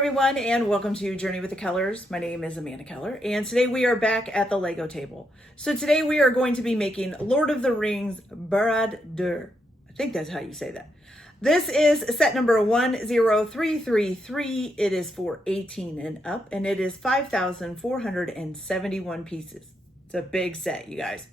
everyone, and welcome to Journey with the Kellers. My name is Amanda Keller, and today we are back at the Lego table. So today we are going to be making Lord of the Rings Barad-Dur. I think that's how you say that. This is set number 10333. It is for 18 and up, and it is 5,471 pieces. It's a big set, you guys.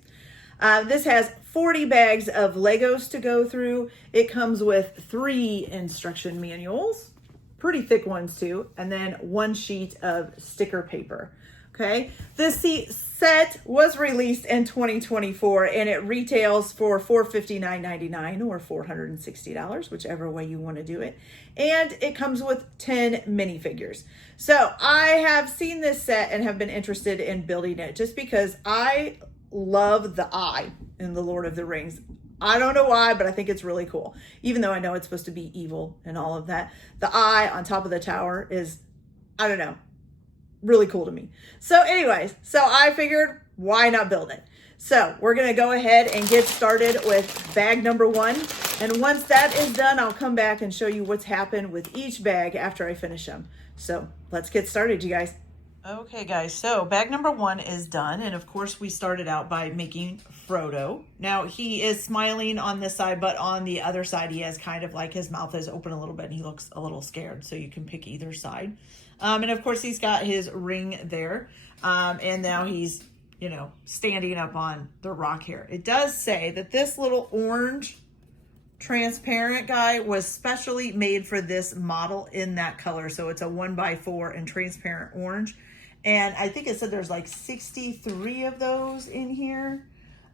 This has 40 bags of Legos to go through. It comes with 3 instruction manuals, pretty thick ones too, and then 1 sheet of sticker paper. Okay, this set was released in 2024 and it retails for $459.99 or $460, whichever way you want to do it. And it comes with 10 minifigures. So I have seen this set and have been interested in building it just because I love the eye in the Lord of the Rings. I don't know why, but I think it's really cool. Even though I know it's supposed to be evil and all of that, the eye on top of the tower is, I don't know, really cool to me. So anyways, so I figured, why not build it? So we're going to go ahead and get started with bag number 1. And once that is done, I'll come back and show you what's happened with each bag after I finish them. So let's get started, you guys. Okay guys, so bag number 1 is done, and of course we started out by making Frodo. Now he is smiling on this side, but on the other side he has kind of like his mouth is open a little bit and he looks a little scared, so you can pick either side. And of course he's got his ring there, and now he's, you know, standing up on the rock here. It does say that this little orange transparent guy was specially made for this model in that color, so it's a 1x4 and transparent orange. And I think it said there's like 63 of those in here.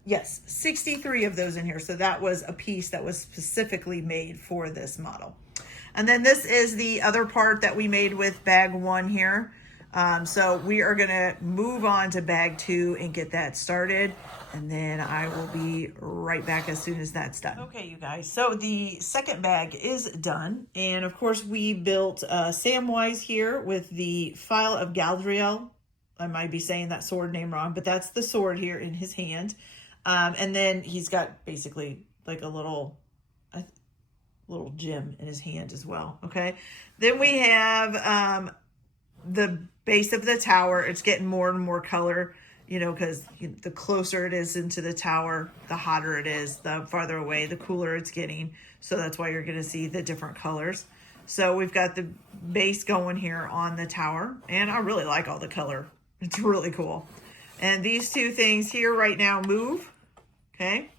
Yes, 63 of those in here. So that was a piece that was specifically made for this model. And then this is the other part that we made with bag 1 here. So we are gonna move on to bag 2 and get that started. And then I will be right back as soon as that's done. Okay, you guys, so the second bag is done. And of course we built Samwise here with the File of Galadriel. I might be saying that sword name wrong, but that's the sword here in his hand. And then he's got basically like a little gem in his hand as well, okay? Then we have the base of the tower. It's getting more and more color, you know, because the closer it is into the tower, the hotter it is, the farther away, the cooler it's getting. So that's why you're going to see the different colors. So we've got the base going here on the tower, and I really like all the color. It's really cool. And these 2 things here right now move, okay?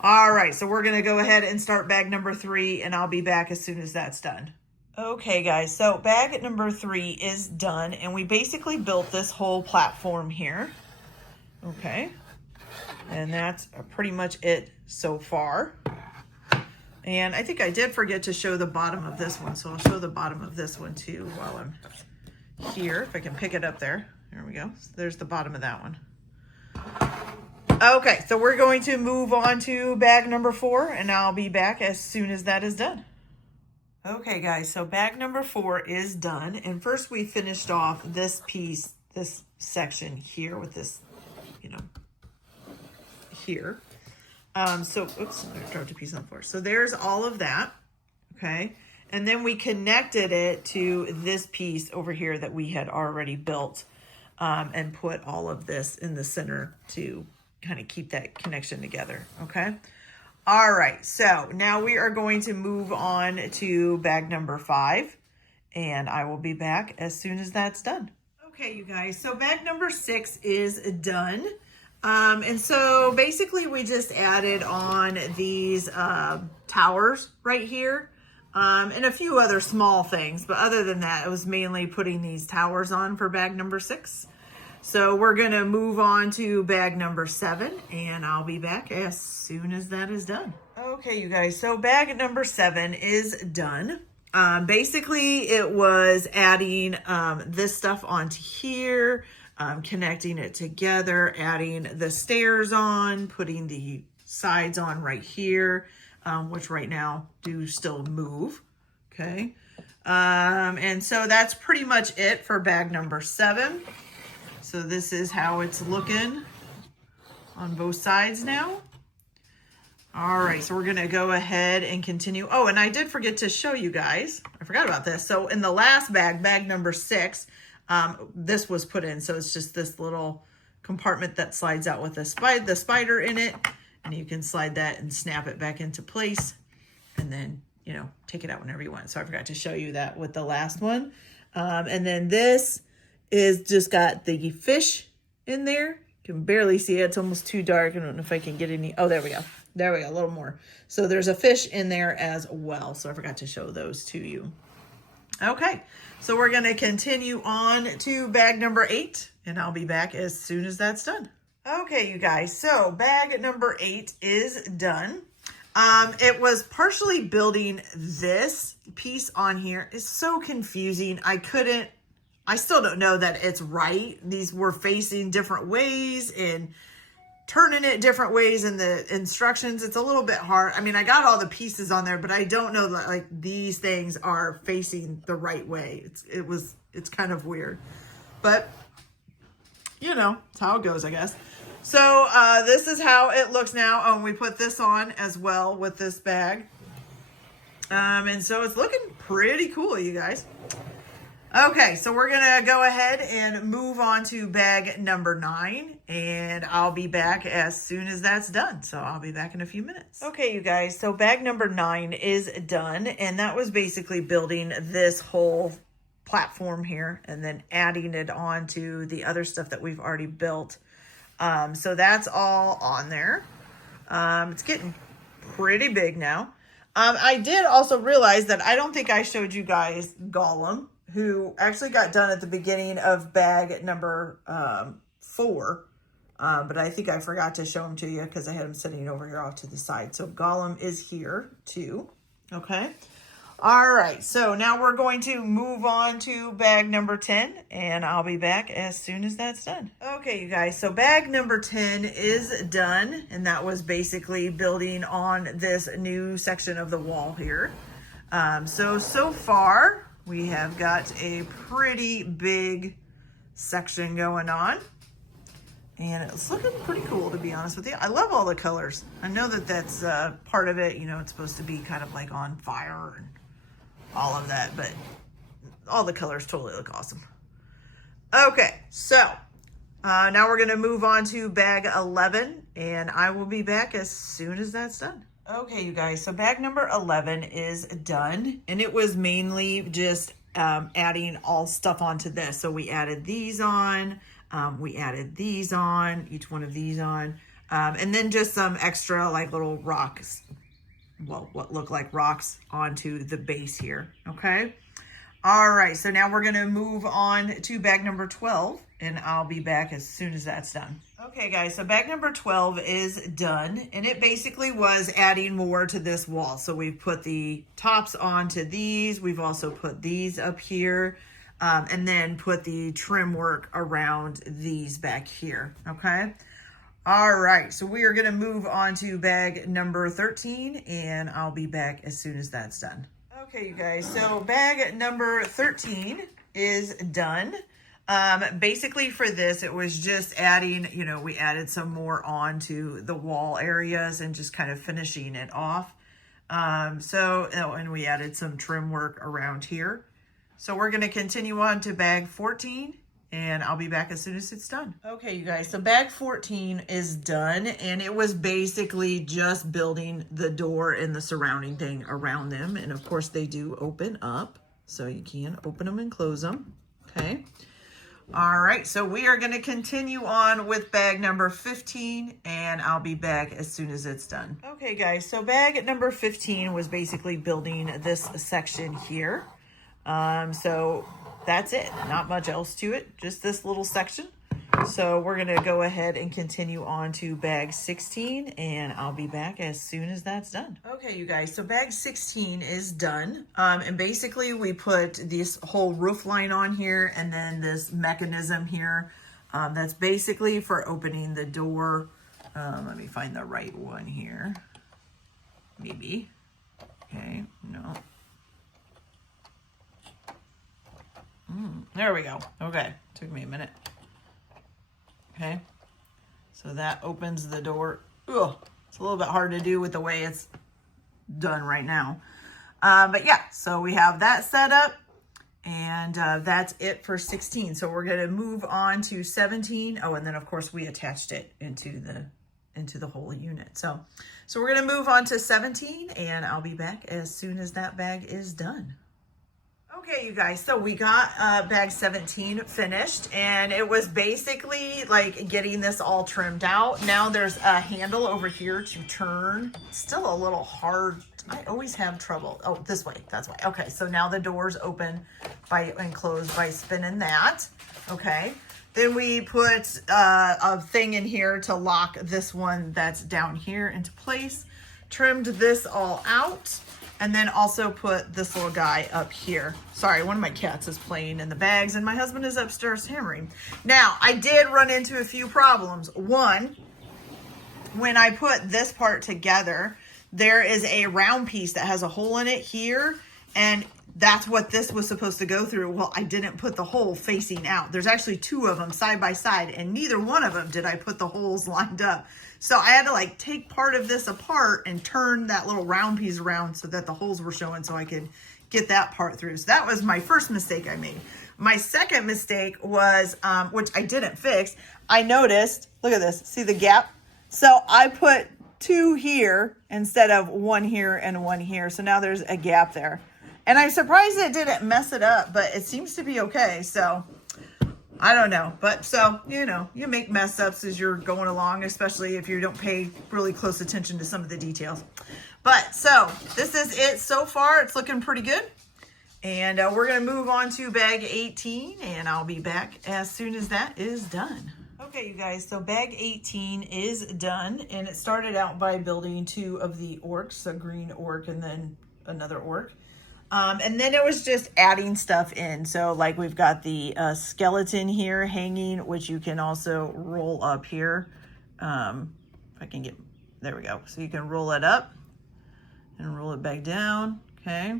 All right, so we're going to go ahead and start bag number 3, and I'll be back as soon as that's done. Okay guys, so bag number 3 is done, and we basically built this whole platform here. Okay, and that's pretty much it so far. And I think I did forget to show the bottom of this one, so I'll show the bottom of this one too while I'm here, if I can pick it up there. There we go. So there's the bottom of that one. Okay, so we're going to move on to bag number 4, and I'll be back as soon as that is done. Okay guys, so bag number 4 is done, and first we finished off this piece, this section here with this, you know, here. So, oops, I dropped a piece on the floor. So there's all of that, okay? And then we connected it to this piece over here that we had already built, and put all of this in the center to kind of keep that connection together, okay? All right, so now we are going to move on to bag number 5, and I will be back as soon as that's done. Okay, you guys, so bag number 6 is done. And so basically we just added on these towers right here, and a few other small things, but other than that, it was mainly putting these towers on for bag number 6. So we're going to move on to bag number 7, and I'll be back as soon as that is done. Okay, you guys, so bag number 7 is done. Basically, it was adding this stuff onto here, connecting it together, adding the stairs on, putting the sides on right here, which right now do still move, okay? And so that's pretty much it for bag number 7. So this is how it's looking on both sides now. All right, so we're gonna go ahead and continue. Oh, and I did forget to show you guys. I forgot about this. So in the last bag, bag number 6, this was put in. So it's just this little compartment that slides out with the spider in it. And you can slide that and snap it back into place. And then, you know, take it out whenever you want. So I forgot to show you that with the last one. And then this is just got the fish in there. You can barely see it. It's almost too dark. I don't know if I can get any. Oh, there we go. There we go, a little more. So there's a fish in there as well. So I forgot to show those to you. Okay, so we're gonna continue on to bag number 8, and I'll be back as soon as that's done. Okay, you guys, so bag number 8 is done. It was partially building this piece on here. It's so confusing. I still don't know that it's right. These were facing different ways and turning it different ways in the instructions. It's a little bit hard. I mean, I got all the pieces on there, but I don't know that like these things are facing the right way. It's kind of weird, but you know, it's how it goes, I guess. So this is how it looks now. Oh, and we put this on as well with this bag. And so it's looking pretty cool, you guys. Okay, so we're gonna go ahead and move on to bag number 9, and I'll be back as soon as that's done. So I'll be back in a few minutes. Okay, you guys, so bag number 9 is done, and that was basically building this whole platform here and then adding it on to the other stuff that we've already built. So that's all on there. It's getting pretty big now. I did also realize that I don't think I showed you guys Gollum, who actually got done at the beginning of bag number 4. But I think I forgot to show him to you because I had him sitting over here off to the side. So Gollum is here too. Okay. All right. So now we're going to move on to bag number 10, and I'll be back as soon as that's done. Okay, you guys. So bag number 10 is done, and that was basically building on this new section of the wall here. So far, we have got a pretty big section going on, and it's looking pretty cool, to be honest with you. I love all the colors. I know that that's part of it. You know, it's supposed to be kind of like on fire and all of that, but all the colors totally look awesome. Okay, so now we're going to move on to bag 11, and I will be back as soon as that's done. Okay, you guys, so bag number 11 is done, and it was mainly just adding all stuff onto this. So we added these on, each one of these on, and then just some extra like little rocks, well, what look like rocks onto the base here, okay? All right, so now we're gonna move on to bag number 12, and I'll be back as soon as that's done. Okay, guys, so bag number 12 is done, and it basically was adding more to this wall. So we've put the tops onto these. We've also put these up here, and then put the trim work around these back here, okay? All right, so we are gonna move on to bag number 13, and I'll be back as soon as that's done. Okay, you guys, so bag number 13 is done. Basically for this, it was just adding, you know, we added some more onto the wall areas and just kind of finishing it off. And we added some trim work around here. So we're gonna continue on to bag 14, and I'll be back as soon as it's done. Okay, you guys, so bag 14 is done, and it was basically just building the door and the surrounding thing around them. And of course they do open up, so you can open them and close them, okay? All right, so we are gonna continue on with bag number 15, and I'll be back as soon as it's done. Okay, guys, so bag number 15 was basically building this section here. So that's it, not much else to it, just this little section. So we're gonna go ahead and continue on to bag 16, and I'll be back as soon as that's done. Okay, you guys, so bag 16 is done. And basically we put this whole roof line on here, and then this mechanism here. That's basically for opening the door. Let me find the right one here. Maybe, okay, no. There we go. Okay, took me a minute. Okay, so that opens the door. Ugh, It's a little bit hard to do with the way it's done right now. But yeah, so we have that set up, and that's it for 16. So we're going to move on to 17. Oh, and then of course we attached it into the whole unit. So we're going to move on to 17, and I'll be back as soon as that bag is done. Okay, you guys, so we got bag 17 finished, and it was basically like getting this all trimmed out. Now there's a handle over here to turn. It's still a little hard. I always have trouble. Oh, this way, that's why. Okay, so now the doors open and close by spinning that. Okay, then we put a thing in here to lock this one that's down here into place. Trimmed this all out. And then also put this little guy up here. Sorry, one of my cats is playing in the bags and my husband is upstairs hammering. Now, I did run into a few problems. One, when I put this part together, there is a round piece that has a hole in it here, and that's what this was supposed to go through. Well, I didn't put the hole facing out. There's actually two of them side by side, and neither one of them did I put the holes lined up. So I had to like take part of this apart and turn that little round piece around so that the holes were showing so I could get that part through. So that was my first mistake I made. My second mistake was, which I didn't fix, I noticed, look at this, see the gap? So I put two here instead of one here and one here. So now there's a gap there. And I'm surprised it didn't mess it up, but it seems to be okay. So I don't know, but so, you know, you make mess ups as you're going along, especially if you don't pay really close attention to some of the details. But so this is it so far. It's looking pretty good. And we're going to move on to bag 18, and I'll be back as soon as that is done. Okay, you guys, so bag 18 is done, and it started out by building two of the orcs, a green orc and then another orc. And then it was just adding stuff in. So like we've got the skeleton here hanging, which you can also roll up here. If I can get, there we go. So you can roll it up and roll it back down. Okay.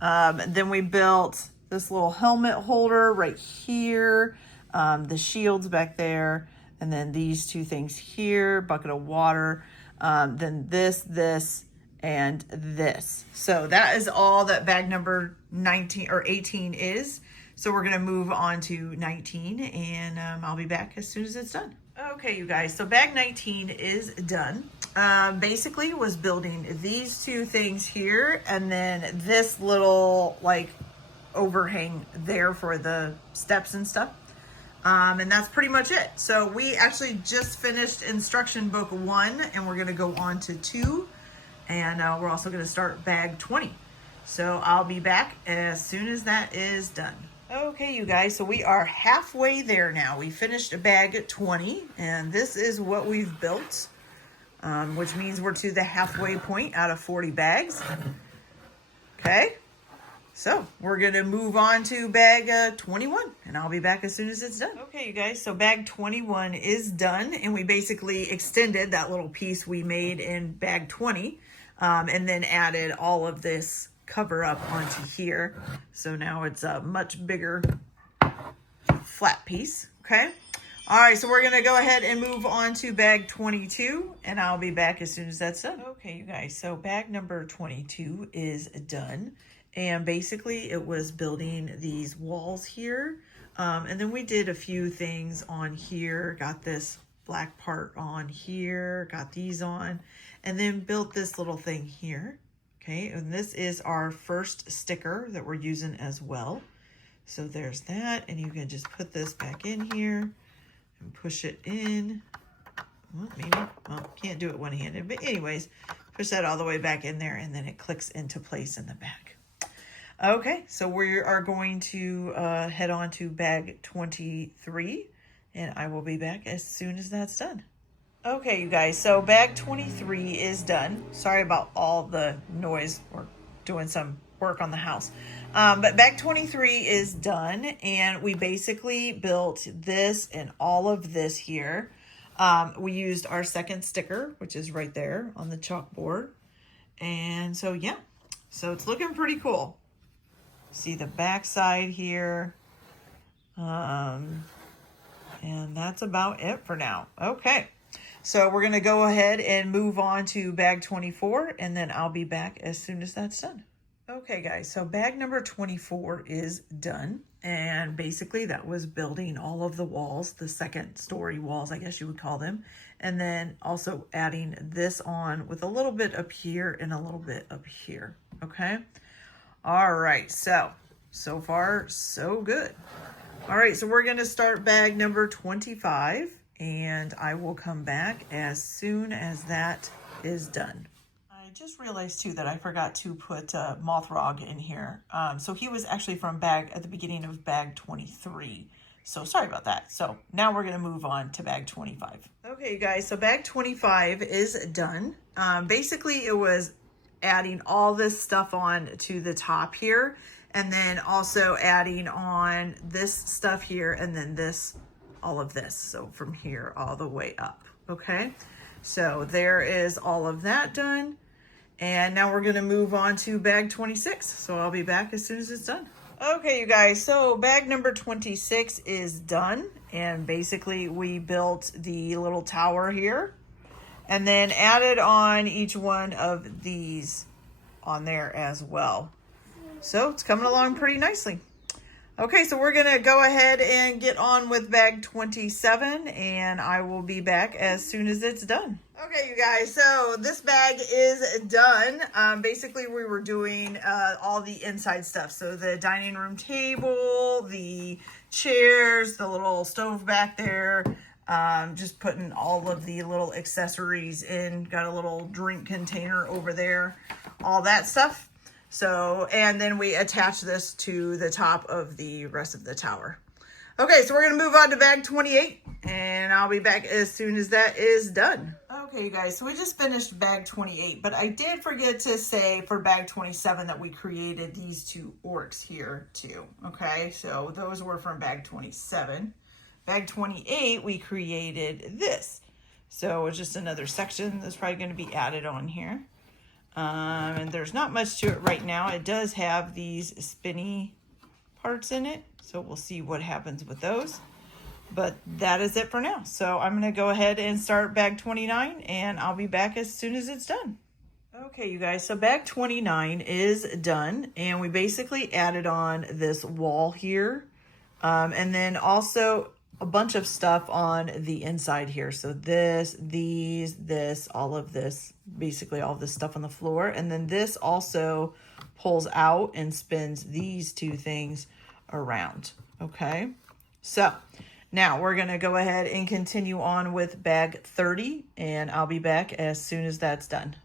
Then we built this little helmet holder right here. The shields back there. And then these two things here, bucket of water. Then this, and this. So that is all that bag number 19 or 18 is. So we're going to move on to 19, and I'll be back as soon as it's done. Okay, you guys, so bag 19 is done. Basically was building these two things here, and then this little like overhang there for the steps and stuff. And that's pretty much it. So we actually just finished instruction book 1, and we're going to go on to 2. And we're also going to start bag 20. So I'll be back as soon as that is done. Okay, you guys, so we are halfway there now. We finished bag 20, and this is what we've built, which means we're to the halfway point out of 40 bags. Okay, so we're going to move on to bag 21, and I'll be back as soon as it's done. Okay, you guys, so bag 21 is done, and we basically extended that little piece we made in bag 20. And then added all of this cover up onto here. So now it's a much bigger flat piece. Okay. All right. So we're going to go ahead and move on to bag 22, and I'll be back as soon as that's done. Okay, you guys. So bag number 22 is done. And basically it was building these walls here. And then we did a few things on here. Got this black part on here, got these on, and then built this little thing here. Okay, and this is our first sticker that we're using as well. So there's that, and you can just put this back in here and push it in. Well, maybe, well, can't do it one-handed, but anyways, push that all the way back in there, and then it clicks into place in the back. Okay, so we are going to head on to bag 23, and I will be back as soon as that's done. Okay, you guys, so bag 23 is done. Sorry about all the noise. We're doing some work on the house. But bag 23 is done, and we basically built this and all of this here. We used our second sticker, which is right there on the chalkboard. And so, yeah, so it's looking pretty cool. See the back side here. And that's about it for now. Okay. So we're gonna go ahead and move on to bag 24, and then I'll be back as soon as that's done. Okay guys, so bag number 24 is done. And basically that was building all of the walls, the second story walls, I guess you would call them. And then also adding this on with a little bit up here and a little bit up here, okay? All right, so far so good. All right, so we're gonna start bag number 25, and I will come back as soon as that is done. I just realized too that I forgot to put Mothrawk in here. So he was actually from at the beginning of bag 23. So sorry about that. So now we're gonna move on to bag 25. Okay, you guys, so bag 25 is done. Basically it was adding all this stuff on to the top here, and then also adding on this stuff here, and then all of this. So from here all the way up, okay? So there is all of that done. And now we're gonna move on to bag 26. So I'll be back as soon as it's done. Okay, you guys, so bag number 26 is done. And basically we built the little tower here and then added on each one of these on there as well. So it's coming along pretty nicely. Okay, so we're gonna go ahead and get on with bag 27, and I will be back as soon as it's done. Okay, you guys, so this bag is done. Basically, we were doing all the inside stuff. So the dining room table, the chairs, the little stove back there, just putting all of the little accessories in. Got a little drink container over there, all that stuff. So, and then we attach this to the top of the rest of the tower. Okay, so we're gonna move on to bag 28, and I'll be back as soon as that is done. Okay, you guys, so we just finished bag 28, but I did forget to say for bag 27 that we created these two orcs here too, okay? So those were from bag 27. Bag 28, we created this. So it's just another section that's probably gonna be added on here. And there's not much to it right now. It does have these spinny parts in it, so we'll see what happens with those. But that is it for now. So I'm gonna go ahead and start bag 29, and I'll be back as soon as it's done. Okay, you guys, so bag 29 is done, and we basically added on this wall here, and then also a bunch of stuff on the inside here. So this, these, this, all of this, basically all this stuff on the floor. And then this also pulls out and spins these two things around, okay? So now we're gonna go ahead and continue on with bag 30, and I'll be back as soon as that's done.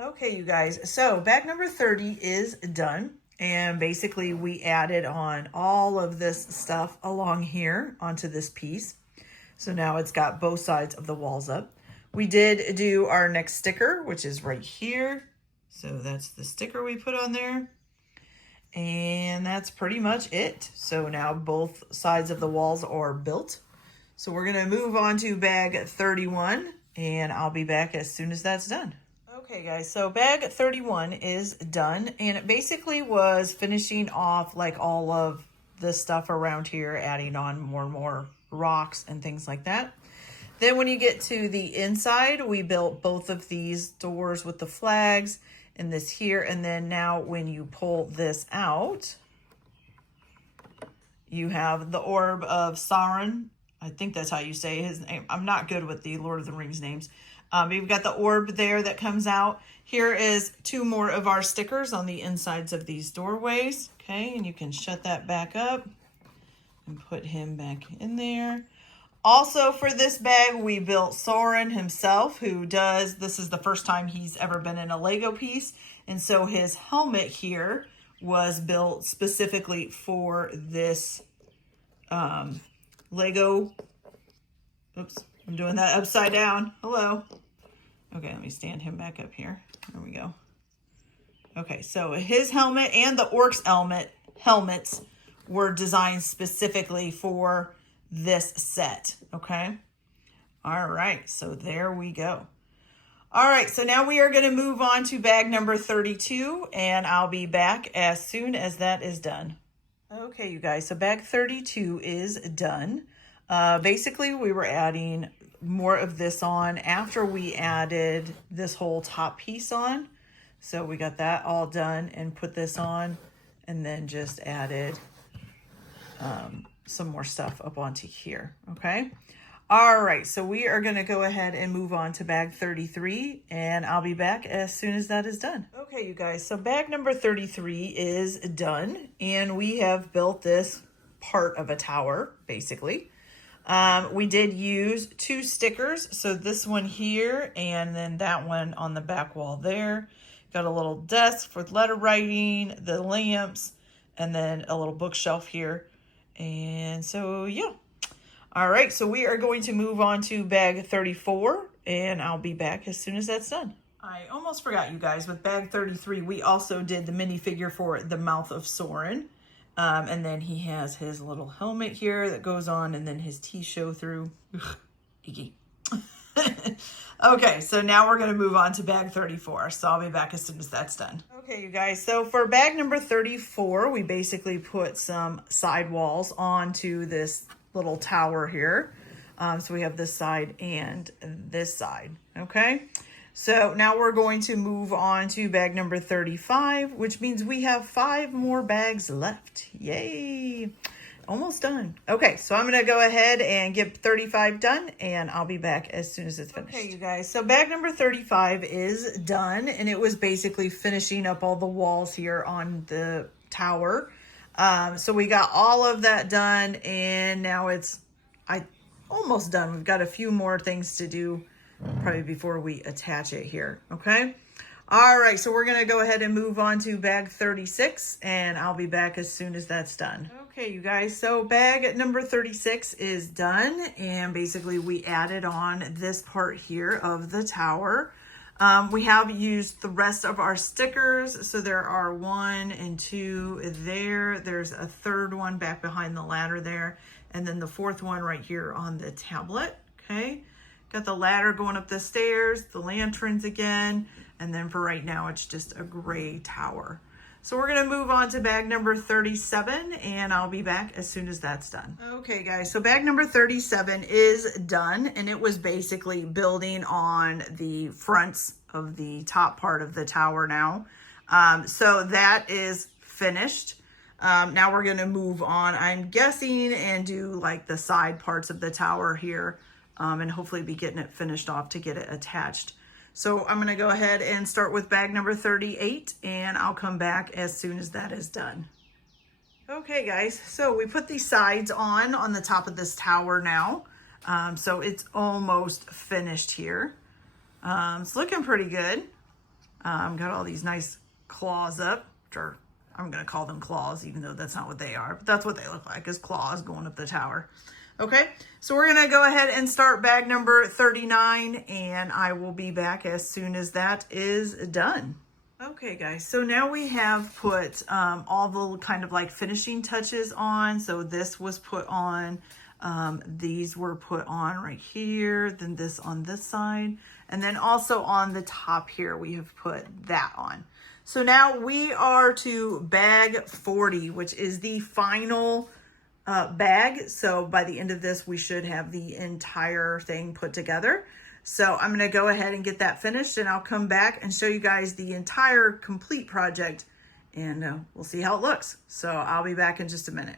Okay, you guys, so bag number 30 is done. And basically we added on all of this stuff along here onto this piece. So now it's got both sides of the walls up. We did do our next sticker, which is right here. So that's the sticker we put on there. And that's pretty much it. So now both sides of the walls are built. So we're gonna move on to bag 31, and I'll be back as soon as that's done. Okay guys, so bag 31 is done, and it basically was finishing off like all of the stuff around here, adding on more and more rocks and things like that. Then when you get to the inside, we built both of these doors with the flags and this here, and then now when you pull this out, you have the orb of Sauron. I think that's how you say his name. I'm not good with the Lord of the Rings names. We've got the orb there that comes out. Here is two more of our stickers on the insides of these doorways. Okay, and you can shut that back up and put him back in there. Also for this bag, we built Sauron himself, who does, this is the first time he's ever been in a Lego piece. And so his helmet here was built specifically for this Lego. Oops. I'm doing that upside down. Hello. Okay, let me stand him back up here. There we go. Okay, so his helmet and the orc's helmets were designed specifically for this set, okay? All right, so there we go. All right, so now we are gonna move on to bag number 32, and I'll be back as soon as that is done. Okay, you guys, so bag 32 is done. Basically, we were adding more of this on after we added this whole top piece on. So we got that all done and put this on, and then just added some more stuff up onto here, okay? All right, so we are gonna go ahead and move on to bag 33, and I'll be back as soon as that is done. Okay, you guys, so bag number 33 is done, and we have built this part of a tower, basically. We did use 2 stickers, so this one here, and then that one on the back wall there. Got a little desk for letter writing, the lamps, and then a little bookshelf here. And so, yeah. All right, so we are going to move on to bag 34, and I'll be back as soon as that's done. I almost forgot, you guys, with bag 33, we also did the minifigure for the mouth of Soren. And then he has his little helmet here that goes on, and then his teeth show through. Ugh, icky. Okay, so now we're going to move on to bag 34, so I'll be back as soon as that's done. Okay, you guys, so for bag number 34, we basically put some sidewalls onto this little tower here. So we have this side and this side, okay? So now we're going to move on to bag number 35, which means we have 5 more bags left. Yay! Almost done. Okay, so I'm going to go ahead and get 35 done, and I'll be back as soon as it's finished. Okay, you guys, so bag number 35 is done, and it was basically finishing up all the walls here on the tower. So we got all of that done, and now it's almost done. We've got a few more things to do probably before we attach it here, okay? All right, so we're going to go ahead and move on to bag 36, and I'll be back as soon as that's done. Okay, you guys, so bag number 36 is done, and basically we added on this part here of the tower. We have used the rest of our stickers, so there are 1 and 2 there. There's a 3rd one back behind the ladder there, and then the 4th one right here on the tablet, okay? Got the ladder going up the stairs, the lanterns again, and then for right now, it's just a gray tower. So we're gonna move on to bag number 37, and I'll be back as soon as that's done. Okay, guys, so bag number 37 is done, and it was basically building on the fronts of the top part of the tower now. So that is finished. Now we're gonna move on, I'm guessing, and do like the side parts of the tower here, and hopefully be getting it finished off to get it attached. So I'm gonna go ahead and start with bag number 38, and I'll come back as soon as that is done. Okay, guys, so we put these sides on the top of this tower now. So it's almost finished here. It's looking pretty good. Got all these nice claws up, which are, I'm gonna call them claws, even though that's not what they are, but that's what they look like, is claws going up the tower. Okay, so we're gonna go ahead and start bag number 39, and I will be back as soon as that is done. Okay, guys, so now we have put all the kind of like finishing touches on. So this was put on, these were put on right here, then this on this side, and then also on the top here, we have put that on. So now we are to bag 40, which is the final bag. So by the end of this, we should have the entire thing put together. So I'm going to go ahead and get that finished, and I'll come back and show you guys the entire complete project, and we'll see how it looks. So I'll be back in just a minute.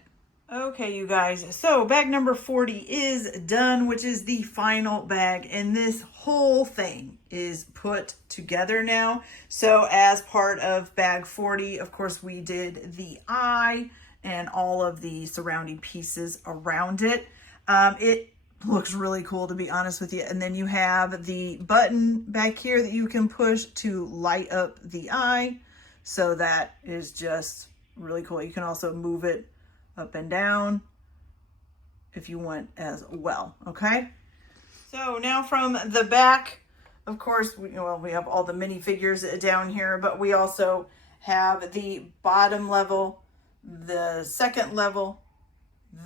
Okay, you guys, so bag number 40 is done, which is the final bag, and this whole thing is put together now. So as part of bag 40, of course, we did the eye and all of the surrounding pieces around it. It looks really cool, to be honest with you. And then you have the button back here that you can push to light up the eye. So that is just really cool. You can also move it up and down if you want as well, okay? So now from the back, of course, we have all the minifigures down here, but we also have the bottom level, the second level,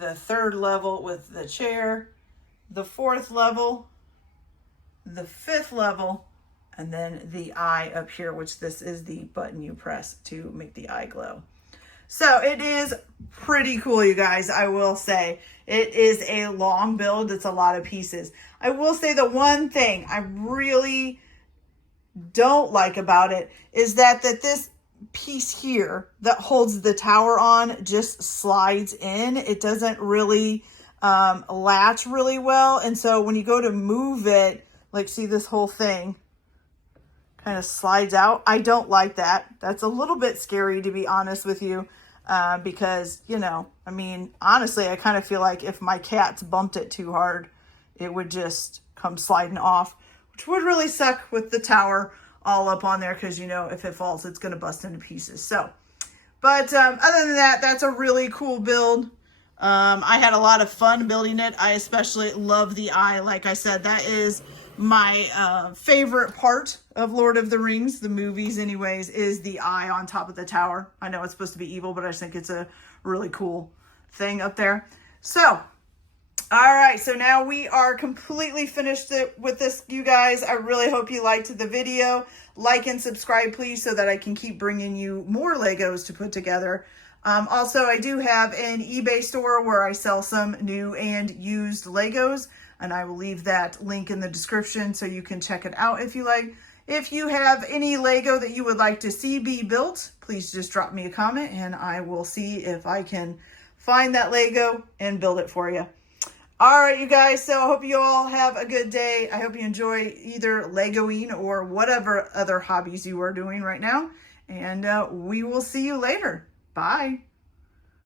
the third level with the chair, the fourth level, the fifth level, and then the eye up here, which this is the button you press to make the eye glow. So it is pretty cool, you guys, I will say. It is a long build. It's a lot of pieces. I will say the one thing I really don't like about it is that this piece here that holds the tower on just slides in. It doesn't really latch really well. And so when you go to move it, like see this whole thing kind of slides out. I don't like that. That's a little bit scary, to be honest with you, because, you know, I mean, honestly, I kind of feel like if my cats bumped it too hard, it would just come sliding off, which would really suck with the tower all up on there because, you know, if it falls, it's going to bust into pieces. So, but other than that, that's a really cool build. I had a lot of fun building it. I especially love the eye. Like I said, that is my favorite part of Lord of the Rings, the movies anyways, is the eye on top of the tower. I know it's supposed to be evil, but I just think it's a really cool thing up there. So, all right, so now we are completely finished with this, you guys. I really hope you liked the video. Like and subscribe, please, so that I can keep bringing you more Legos to put together. Also, I do have an eBay store where I sell some new and used Legos, and I will leave that link in the description so you can check it out if you like. If you have any Lego that you would like to see be built, please just drop me a comment and I will see if I can find that Lego and build it for you. All right, you guys, so I hope you all have a good day. I hope you enjoy either Legoing or whatever other hobbies you are doing right now. And we will see you later. Bye.